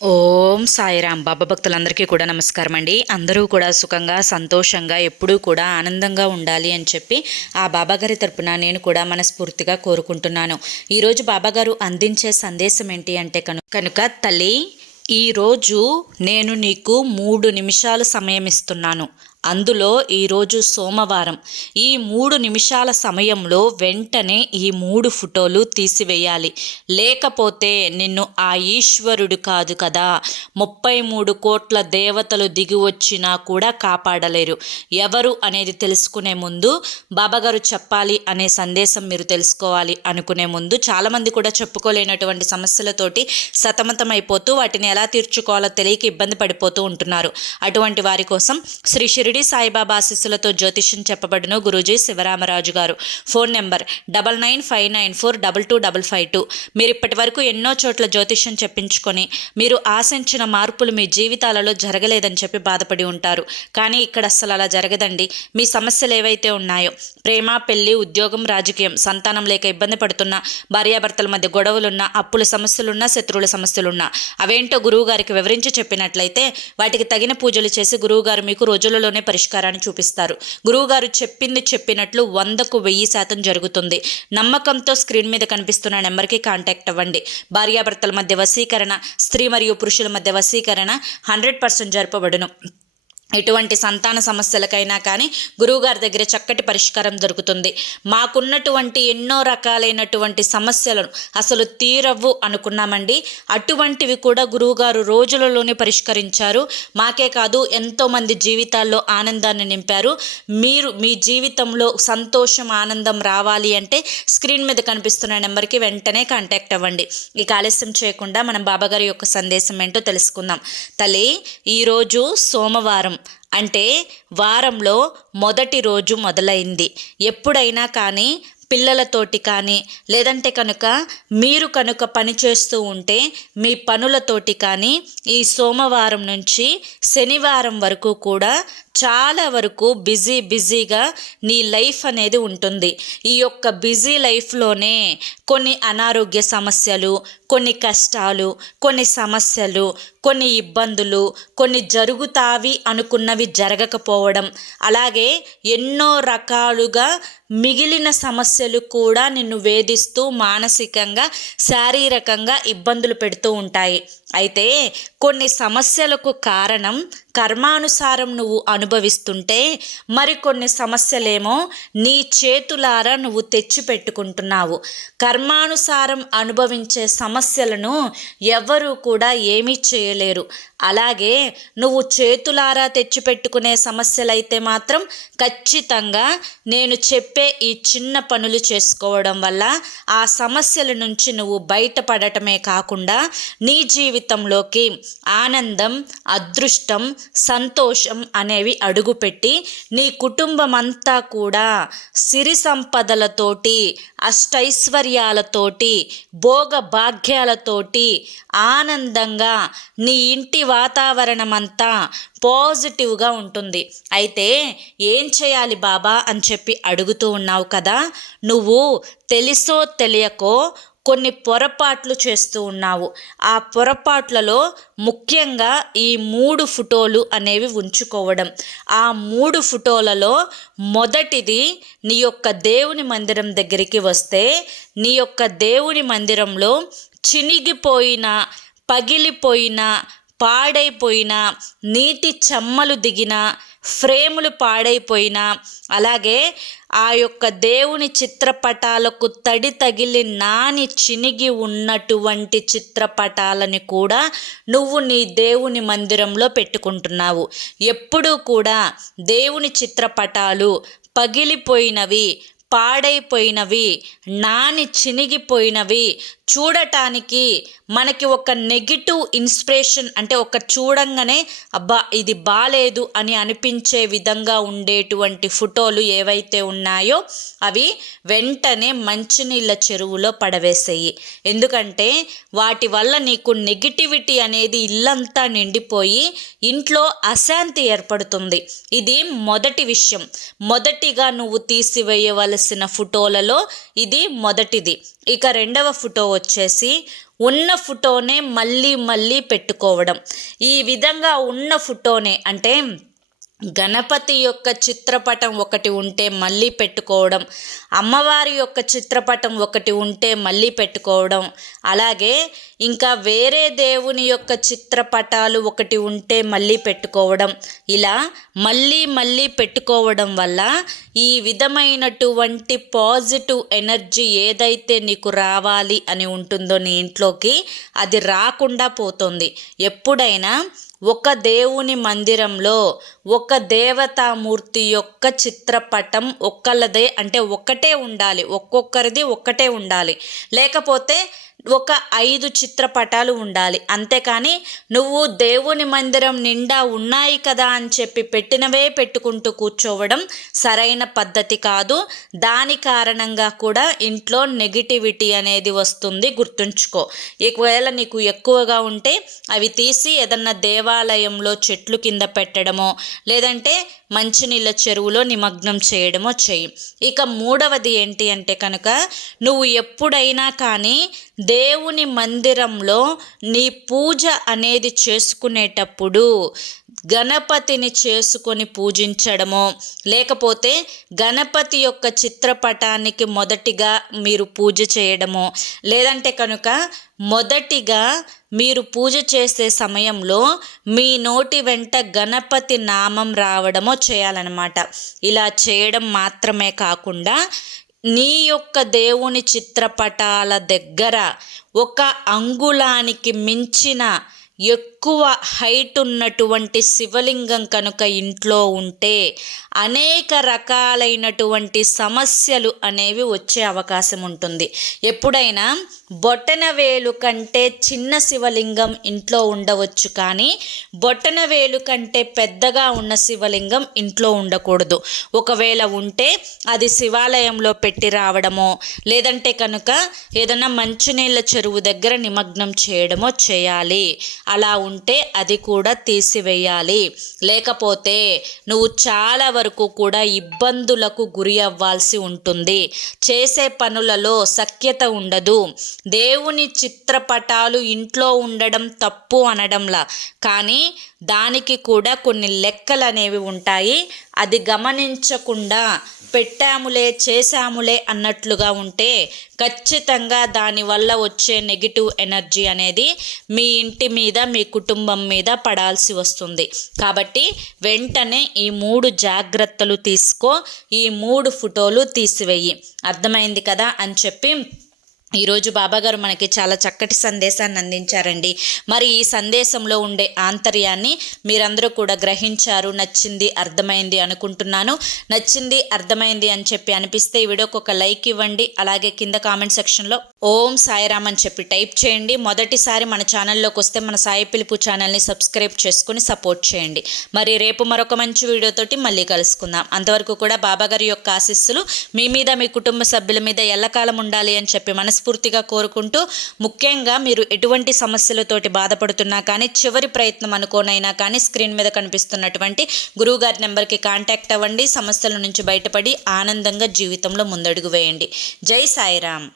ఓం సాయిరాం. బాబా భక్తులందరికీ కూడా నమస్కారం అండి. అందరూ కూడా సుఖంగా సంతోషంగా ఎప్పుడూ కూడా ఆనందంగా ఉండాలి అని చెప్పి ఆ బాబాగారి తరపున నేను కూడా మనస్ఫూర్తిగా కోరుకుంటున్నాను. ఈరోజు బాబాగారు అందించే సందేశం ఏంటి అంటే కనుక తల్లి, ఈరోజు నేను నీకు 3 నిమిషాలు సమయం ఇస్తున్నాను. అందులో ఈరోజు సోమవారం. ఈ 3 నిమిషాల సమయంలో వెంటనే ఈ 3 ఫోటోలు తీసివేయాలి. లేకపోతే నిన్ను ఆ ఈశ్వరుడు కాదు కదా, 33 కోట్ల దేవతలు దిగి వచ్చినా కూడా కాపాడలేరు. ఎవరు అనేది తెలుసుకునే ముందు, బాబాగారు చెప్పాలి అనే సందేశం మీరు తెలుసుకోవాలి అనుకునే ముందు, చాలామంది కూడా చెప్పుకోలేనటువంటి సమస్యలతోటి సతమతమైపోతూ వాటిని ఎలా తీర్చుకోవాలో తెలియక ఇబ్బంది పడిపోతూ ఉంటున్నారు. అటువంటి వారి కోసం శ్రీ షిరిడి సాయిబాబా ఆశీస్సులతో జ్యోతిష్యం చెప్పబడును గురూజీ శివరామరాజు గారు. Phone number 9959422552. మీరు ఇప్పటి వరకు ఎన్నో చోట్ల జ్యోతిష్యం చెప్పించుకొని మీరు ఆశించిన మార్పులు మీ జీవితాలలో జరగలేదని చెప్పి బాధపడి ఉంటారు. కానీ ఇక్కడ అస్సలు అలా జరగదండి. మీ సమస్యలు ఏవైతే ఉన్నాయో, ప్రేమ, పెళ్లి, ఉద్యోగం, రాజకీయం, సంతానం లేక ఇబ్బంది పడుతున్నా, భార్యాభర్తల మధ్య గొడవలున్నా, అప్పుల సమస్యలున్నా, శత్రువుల సమస్యలున్నా, అవేంటో గురువు గారికి వివరించి చెప్పినట్లయితే వాటికి తగిన పూజలు చేసి గురువుగారు మీకు రోజులలోనే పరిష్కారాన్ని చూపిస్తారు. గురువుగారు చెప్పింది చెప్పినట్లు 100కు 1000% జరుగుతుంది. నమ్మకంతో స్క్రీన్ మీద కనిపిస్తున్న నెంబర్కి కాంటాక్ట్ అవ్వండి. భార్యాభర్తల మధ్య వశీకరణ, స్త్రీ మరియు పురుషుల మధ్య వశీకరణ 100% జరపబడును. ఎటువంటి సంతాన సమస్యలకైనా కానీ గురువుగారి దగ్గర చక్కటి పరిష్కారం దొరుకుతుంది. మాకున్నటువంటి ఎన్నో రకాలైనటువంటి సమస్యలను అసలు తీరవ్వు అనుకున్నామండి, అటువంటివి కూడా గురువుగారు రోజులలోనే పరిష్కరించారు. మాకే కాదు, ఎంతోమంది జీవితాల్లో ఆనందాన్ని నింపారు. మీరు మీ జీవితంలో సంతోషం, ఆనందం రావాలి అంటే స్క్రీన్ మీద కనిపిస్తున్న నెంబర్కి వెంటనే కాంటాక్ట్ అవ్వండి. ఇక ఆలస్యం చేయకుండా మనం బాబాగారి యొక్క సందేశం ఏంటో తెలుసుకుందాం. తల్లి, ఈరోజు సోమవారం, అంటే వారంలో మొదటి రోజు మొదలైంది. ఎప్పుడైనా కానీ పిల్లలతోటి కానీ, లేదంటే కనుక మీరు కనుక పని చేస్తూ ఉంటే మీ పనులతోటి కానీ ఈ సోమవారం నుంచి శనివారం వరకు కూడా చాలా వరకు బిజీగా నీ లైఫ్ అనేది ఉంటుంది. ఈ యొక్క బిజీ లైఫ్లోనే కొన్ని అనారోగ్య సమస్యలు, కొన్ని కష్టాలు, కొన్ని సమస్యలు, కొన్ని ఇబ్బందులు, కొన్ని జరుగుతావి అనుకున్నవి జరగకపోవడం, అలాగే ఎన్నో రకాలుగా మిగిలిన సమస్యలు కూడా నిన్ను వేధిస్తూ మానసికంగా, శారీరకంగా ఇబ్బందులు పెడుతూ ఉంటాయి. అయితే కొన్ని సమస్యలకు కారణం కర్మానుసారం నువ్వు అనుభవిస్తుంటే, మరికొన్ని సమస్యలేమో నీ చేతులారా నువ్వు తెచ్చిపెట్టుకుంటున్నావు. కర్మానుసారం అనుభవించే సమస్యలను ఎవరు కూడా ఏమీ చేయలేరు. అలాగే నువ్వు చేతులారా తెచ్చిపెట్టుకునే సమస్యలైతే మాత్రం ఖచ్చితంగా నేను చెప్పే ఈ చిన్న పనులు చేసుకోవడం వల్ల ఆ సమస్యల నుంచి నువ్వు బయటపడటమే కాకుండా నీ జీవితంలోకి ఆనందం, అదృష్టం, సంతోషం అనేవి అడుగుపెట్టి నీ కుటుంబం అంతా కూడా సిరి సంపదలతోటి, అష్టైశ్వర్యాలతోటి, భోగ భాగ్యాలతోటి ఆనందంగా నీ ఇంటి వాతావరణం అంతా పాజిటివ్గా ఉంటుంది. అయితే ఏం చేయాలి బాబా అని చెప్పి అడుగుతూ ఉన్నావు కదా, నువ్వు తెలుసో తెలియకో కొన్ని పొరపాట్లు చేస్తూ ఉన్నావు. ఆ పొరపాట్లలో ముఖ్యంగా ఈ 3 ఫోటోలు అనేవి ఉంచుకోవడం. ఆ 3 ఫోటోలలో మొదటిది, నీ యొక్క దేవుని మందిరం దగ్గరికి వస్తే నీ యొక్క దేవుని మందిరంలో చినిగిపోయిన, పగిలిపోయిన, పాడైపోయిన, నీటి చెమ్మలు దిగిన, ఫ్రేములు పాడైపోయిన, అలాగే ఆ యొక్క దేవుని చిత్రపటాలకు తడి తగిలి నాని చినిగి ఉన్నటువంటి చిత్రపటాలని కూడా నువ్వు నీ దేవుని మందిరంలో పెట్టుకుంటున్నావు. ఎప్పుడూ కూడా దేవుని చిత్రపటాలు పగిలిపోయినవి, పాడైపోయినవి, నాని చినిగిపోయినవి చూడటానికి మనకి ఒక నెగిటివ్ ఇన్స్పిరేషన్, అంటే ఒక చూడంగానే అబ్బా ఇది బాలేదు అని అనిపించే విధంగా ఉండేటువంటి ఫోటోలు ఏవైతే ఉన్నాయో అవి వెంటనే మంచినీళ్ళ చెరువులో పడవేసేయి. ఎందుకంటే వాటి వల్ల నీకు నెగిటివిటీ అనేది ఇల్లంతా నిండిపోయి ఇంట్లో అశాంతి ఏర్పడుతుంది. ఇది మొదటి విషయం. మొదటిగా నువ్వు తీసివేయవలసిన పెట్టుకోవలసిన ఫోటోలలో ఇది మొదటిది. ఇక రెండవ ఫోటో వచ్చేసి ఉన్న ఫోటోనే మళ్ళీ మళ్ళీ పెట్టుకోవడం. ఈ విధంగా ఉన్న ఫోటోనే అంటే గణపతి యొక్క చిత్రపటం ఒకటి ఉంటే మళ్ళీ పెట్టుకోవడం, అమ్మవారి యొక్క చిత్రపటం ఒకటి ఉంటే మళ్ళీ పెట్టుకోవడం, అలాగే ఇంకా వేరే దేవుని యొక్క చిత్రపటాలు ఒకటి ఉంటే మళ్ళీ పెట్టుకోవడం, ఇలా మళ్ళీ మళ్ళీ పెట్టుకోవడం వల్ల ఈ విధమైనటువంటి పాజిటివ్ ఎనర్జీ ఏదైతే నీకు రావాలి అని ఉంటుందో నీ ఇంట్లోకి అది రాకుండా పోతుంది. ఎప్పుడైనా ఒక దేవుని మందిరంలో ఒక దేవతామూర్తి యొక్క చిత్రపటం ఒక్కళ్ళదే అంటే ఒక్కటే ఉండాలి, ఒక్కొక్కరిది ఒక్కటే ఉండాలి, లేకపోతే ఒక 5 చిత్రపటాలు ఉండాలి. అంతేకాని నువ్వు దేవుని మందిరం నిండా ఉన్నాయి కదా అని చెప్పి పెట్టినవే పెట్టుకుంటూ కూర్చోవడం సరైన పద్ధతి కాదు. దాని కారణంగా కూడా ఇంట్లో నెగిటివిటీ అనేది వస్తుంది, గుర్తుంచుకో. ఒకవేళ నీకు ఎక్కువగా ఉంటే అవి తీసి ఏదన్నా దేవాలయంలో చెట్లు కింద పెట్టడమో లేదంటే మంచినీళ్ళ చెరువులో నిమగ్నం చేయడమో చెయ్యి. ఇక మూడవది ఏంటి అంటే కనుక నువ్వు ఎప్పుడైనా కానీ దేవుని మందిరంలో నీ పూజ అనేది చేసుకునేటప్పుడు గణపతిని చేసుకొని పూజించడమో లేకపోతే గణపతి యొక్క చిత్రపటానికి మొదటిగా మీరు పూజ చేయడమో లేదంటే కనుక మొదటిగా మీరు పూజ చేసే సమయంలో మీ నోటి వెంట గణపతి నామం రావడమో చేయాలన్నమాట. ఇలా చేయడం మాత్రమే కాకుండా నీ యొక్క దేవుని చిత్రపటాల దగ్గర ఒక అంగుళానికి మించిన ఎక్కువ హైట్ ఉన్నటువంటి శివలింగం కనుక ఇంట్లో ఉంటే అనేక రకాలైనటువంటి సమస్యలు అనేవి వచ్చే అవకాశం ఉంటుంది. ఎప్పుడైనా బొటనవేలు కంటే చిన్న శివలింగం ఇంట్లో ఉండవచ్చు, కానీ బొటనవేలు కంటే పెద్దగా ఉన్న శివలింగం ఇంట్లో ఉండకూడదు. ఒకవేళ ఉంటే అది శివాలయంలో పెట్టి రావడమో లేదంటే కనుక ఏదైనా మంచినీళ్ళ చెరువు దగ్గర నిమగ్నం చేయడమో చేయాలి. అలా ఉంటే అది కూడా తీసివేయాలి. లేకపోతే నువ్వు చాలా వరకు కూడా ఇబ్బందులకు గురి అవ్వాల్సి ఉంటుంది. చేసే పనులలో సఖ్యత ఉండదు. దేవుని చిత్రపటాలు ఇంట్లో ఉండడం తప్పు అనడంలా, కానీ దానికి కూడా కొన్ని లెక్కలు అనేవి ఉంటాయి. అది గమనించకుండా పెట్టాములే చేశాములే అన్నట్లుగా ఉంటే ఖచ్చితంగా దానివల్ల వచ్చే నెగిటివ్ ఎనర్జీ అనేది మీ ఇంటి మీద మీ కుటుంబం మీద పడాల్సి వస్తుంది. కాబట్టి వెంటనే ఈ 3 జాగ్రత్తలు తీసుకో, ఈ 3 ఫోటోలు తీసివేయి. అర్థమైంది కదా అని చెప్పి ఈరోజు బాబాగారు మనకి చాలా చక్కటి సందేశాన్ని అందించారండి. మరి ఈ సందేశంలో ఉండే ఆంతర్యాన్ని మీరందరూ కూడా గ్రహించారు, నచ్చింది, అర్థమైంది అనుకుంటున్నాను. నచ్చింది, అర్థమైంది అని చెప్పి అనిపిస్తే ఈ వీడియోకి ఒక లైక్ ఇవ్వండి. అలాగే కింద కామెంట్ సెక్షన్లో ఓం సాయిరామ్ అని చెప్పి టైప్ చేయండి. మొదటిసారి మన ఛానల్లోకి వస్తే మన సాయి పిలుపు ఛానల్ని సబ్స్క్రైబ్ చేసుకుని సపోర్ట్ చేయండి. మరి రేపు మరొక మంచి వీడియోతోటి మళ్ళీ కలుసుకుందాం. అంతవరకు కూడా బాబాగారి యొక్క ఆశీస్సులు మీ మీద మీ కుటుంబ సభ్యుల మీద ఎల్లకాలం ఉండాలి అని చెప్పి మనస్ఫూర్తిగా కోరుకుంటూ, ముఖ్యంగా మీరు ఎటువంటి సమస్యలతోటి బాధపడుతున్నా కానీ చివరి ప్రయత్నం అనుకోనైనా కానీ స్క్రీన్ మీద కనిపిస్తున్నటువంటి గురువుగారి నెంబర్కి కాంటాక్ట్ అవ్వండి. సమస్యల నుంచి బయటపడి ఆనందంగా జీవితంలో ముందడుగు వేయండి. జై సాయిరామ్.